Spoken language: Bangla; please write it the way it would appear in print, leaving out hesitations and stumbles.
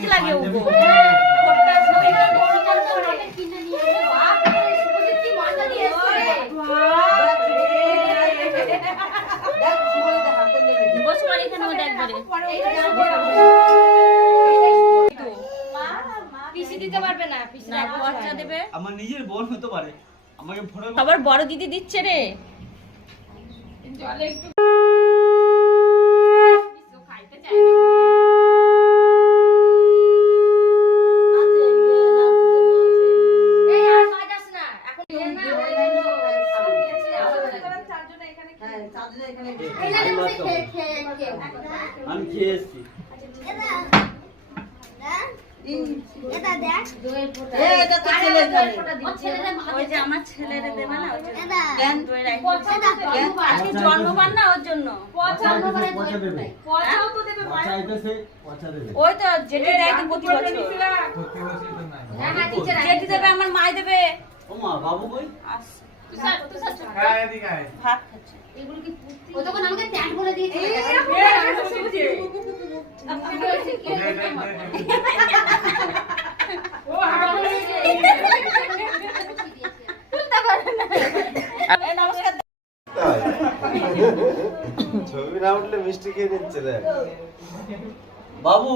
তেজ লাগে ওগো। বসো আর এখানে মধ্যে একবারে পিসি দিতে পারবে না, পিসি না খরচা দেবে। আমার নিজের বোন হতে পারে, আমাকে ফোনে আবার বড় দিদি দিচ্ছে রে। জলে একটু খাইতে চাই এই আর বাজাস না এখন না চারজন এখানে হ্যাঁ চাঁদলে এখানে আমি খেয়ে এসেছি। এটা দেখ এটা তো ছেলে ওই যে আমার ছেলেরে দেবে না ওই জন্য। কেন দই রাখি। আজকে জন্মবার না ওর জন্য। পচা দেবে, পচাও তো দেবে পচা আইতেছে, পচা দেবে। ওই তো যেটি দেয় তো প্রতি বছর। হ্যাঁ হ্যাঁ নিচে রাখ যেটি দেবে আমার মাই দেবে। ও মা, বাবু কই? আসছে। তুষার ভাত খাচ্ছে। এগুলো কি ও তখন আমাকে ট্যাগ বলে দিয়েছে ও নমস্কার। ছবি না উঠলে মিষ্টি খেয়ে নিচ্ছে রে। বাবু